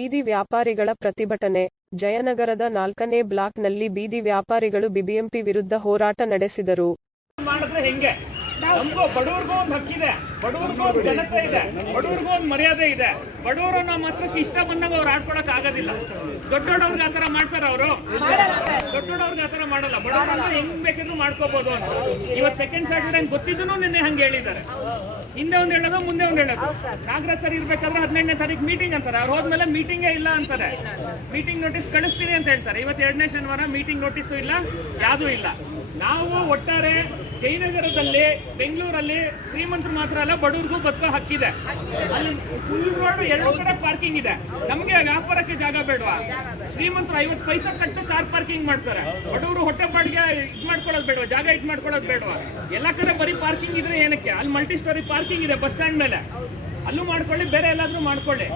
ಬೀದಿ ವ್ಯಾಪಾರಿಗಳ ಪ್ರತಿಭಟನೆ. ಜಯನಗರದ ನಾಲ್ಕನೇ ಬ್ಲಾಕ್ನಲ್ಲಿ ಬೀದಿ ವ್ಯಾಪಾರಿಗಳು ಬಿಬಿಎಂಪಿ ವಿರುದ್ಧ ಹೋರಾಟ ನಡೆಸಿದರು. ಮಾಡಿದ್ರೆ ಹೆಂಗೆ? ನಮಗೂ ಬಡವ್ರಿಗೂ ಒಂದು ಹಕ್ಕಿದೆ. ಬಡವ್ರಿಗೂ ಒಂದು ಘನತೆ ಇದೆ. ಬಡವ್ರಿಗೂ ಒಂದು ಮರ್ಯಾದೆ ಇದೆ. ಬಡವರನ್ನ ಮಾತ್ರ ಇಷ್ಟ ಬಂದಾಗ ಅವ್ರು ಆಡ್ಕೊಳಕ್ ಆಗೋದಿಲ್ಲ. ದೊಡ್ಡ ದೊಡ್ಡವ್ರಿಗೆ ಆತರ ಮಾಡ್ತಾರ ಅವರು. ದೊಡ್ಡ ದೊಡ್ಡವ್ರಿಗೆ ಆತರ ಮಾಡಲ್ಲ. ಬಡವ್ರನ್ನ ಹೆಂಗ್ ಬೇಕಿದ್ರು ಮಾಡ್ಕೋಬಹುದು ಅಂತ. ಇವತ್ತು ಸೆಕೆಂಡ್ ಸ್ಯಾಟರ್ಡೆ ಗೊತ್ತಿದ್ದು ನಿನ್ನೆ ಹಂಗೆ ಹೇಳಿದ್ದಾರೆ. ಹಿಂದೆ ಒಂದ್ ಹೇಳೋದು ಮುಂದೆ ಒಂದು ಹೇಳೋದು. ನಾಗರಾಜ್ ಸರ್ ಇರ್ಬೇಕಾದ್ರೆ ಹದಿನೆಂಟನೇ ತಾರೀಕು ಮೀಟಿಂಗ್ ಅಂತಾರೆ. ಅವ್ರು ಹೋದ್ಮೇಲೆ ಮೀಟಿಂಗೇ ಇಲ್ಲ ಅಂತಾರೆ. ಮೀಟಿಂಗ್ ನೋಟಿಸ್ ಕಳಿಸ್ತೀನಿ ಅಂತ ಹೇಳ್ತಾರೆ. ಇವತ್ತು ಎರಡನೇ ಶನಿವಾರ ಮೀಟಿಂಗ್ ನೋಟಿಸು ಇಲ್ಲ ಯಾವುದೂ ಇಲ್ಲ. ನಾವು ಒಟ್ಟಾರೆ ಜಯನಗರದಲ್ಲಿ ಬೆಂಗಳೂರಲ್ಲಿ ಶ್ರೀಮಂತರು ಮಾತ್ರ ಅಲ್ಲ ಬಡವ್ರಿಗೂ ಬದುಕೋ ಹಕ್ಕಿದೆ. ಅಲ್ಲಿ ಫುಲ್ ರೋಡ್ ಎರಡು ಕಡೆ ಪಾರ್ಕಿಂಗ್ ಇದೆ. ನಮಗೆ ವ್ಯಾಪಾರಕ್ಕೆ ಜಾಗ ಬೇಡವಾ? ಶ್ರೀಮಂತರು ಐವತ್ತು ಪೈಸಾ ಕಟ್ಟು ಕಾರ್ ಪಾರ್ಕಿಂಗ್ ಮಾಡ್ತಾರೆ. ಬಡವರು ಹೊಟ್ಟೆ ಬಾಡಿಗೆ ಇದು ಮಾಡ್ಕೊಳ್ಳೋದು ಬೇಡವಾ? ಜಾಗ ಇದು ಮಾಡ್ಕೊಳ್ಳೋದು ಬೇಡವಾ? ಎಲ್ಲ ಕಡೆ ಬರೀ ಪಾರ್ಕಿಂಗ್ ಇದ್ರೆ ಏನಕ್ಕೆ? ಅಲ್ಲಿ ಮಲ್ಟಿ ಸ್ಟೋರಿ ಪಾರ್ಕಿಂಗ್ ಇದೆ ಬಸ್ ಸ್ಟ್ಯಾಂಡ್ ಮೇಲೆ. ಅಲ್ಲೂ ಮಾಡ್ಕೊಳ್ಳಿ, ಬೇರೆ ಎಲ್ಲಾದ್ರೂ ಮಾಡ್ಕೊಳ್ಳಿ.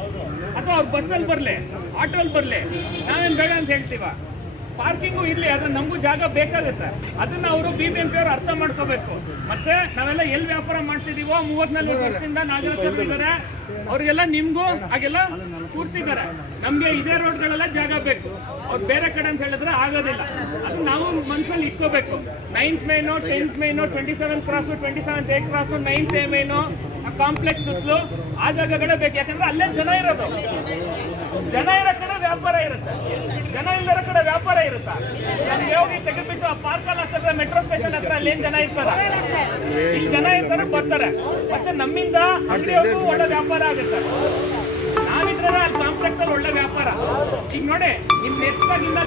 ಅಥವಾ ಅವ್ರು ಬಸ್ಸಲ್ಲಿ ಬರಲಿ ಆಟೋಲ್ಲಿ ಬರಲಿ, ನಾವೇನು ಬೇಡ ಅಂತ ಹೇಳ್ತೀವ? ಪಾರ್ಕಿಂಗು ಇರ್ಲಿ ಆದರೆ ನಮಗೂ ಜಾಗ ಬೇಕಾಗುತ್ತೆ. ಅದನ್ನ ಅವರು ಬಿ ಬಿ ಎಂ ಪಿ ಅವರು ಅರ್ಥ ಮಾಡ್ಕೋಬೇಕು. ಮತ್ತೆ ನಾವೆಲ್ಲ ಎಲ್ಲಿ ವ್ಯಾಪಾರ ಮಾಡ್ತಿದೀವೋ ಮೂವತ್ನಾಲ್ಕು ವರ್ಷದಿಂದ ನಾಗರಾಜ್ ಇದ್ದಾರೆ ಅವ್ರಿಗೆಲ್ಲ ನಿಮ್ಗೂ ಹಾಗೆಲ್ಲ ಕೂರಿಸಿದ್ದಾರೆ. ನಮಗೆ ಇದೇ ರೋಡ್ಗಳೆಲ್ಲ ಜಾಗ ಬೇಕು. ಅವ್ರು ಬೇರೆ ಕಡೆ ಅಂತ ಹೇಳಿದ್ರೆ ಆಗೋದಿಲ್ಲ. ಅದು ನಾವು ಮನಸ್ಸಲ್ಲಿ ಇಟ್ಕೋಬೇಕು. Ninth main tenth main twenty seven cross twenty seven A cross ninth A main complex ಸುತ್ತಲೂ ಆ ಜಾಗಗಳೇ ಬೇಕು. ಯಾಕಂದ್ರೆ ಅಲ್ಲೇ ಜನ ಇರೋದು. ಜನ ಇರೋ ಕಡೆ ವ್ಯಾಪಾರ ಇರುತ್ತೆ. ಜನ ಇಲ್ಲದ ಕಡೆ ವ್ಯಾಪಾರ ಇರುತ್ತಾ? ಹೋಗಿ ತೆಗೆದ್ಬಿಟ್ಟು ಆ ಪಾರ್ಕಲ್ ಹತ್ರ ಮೆಟ್ರೋ ಸ್ಟೇಷನ್ ಹತ್ರ ಅಲ್ಲಿ ಏನ್ ಜನ ಇರ್ತಾರ? ಜನ ಇರ್ತಾರೆ, ಬರ್ತಾರೆ. ಮತ್ತೆ ನಮ್ಮಿಂದ ಅಂಗಡಿಯವ್ರಿಗೂ ಒಳ್ಳೆ ವ್ಯಾಪಾರ ಆಗುತ್ತೆ. ನಾವಿದ್ರೆ ಅಲ್ಲಿ ಕಾಂಪ್ಲೆಕ್ಸ್ ಅಲ್ಲಿ ಒಳ್ಳೆ ವ್ಯಾಪಾರ. ಈಗ ನೋಡಿ, ನಿಮ್ ನೆಕ್ಸ್ಟ್ ಆಗಿಂದ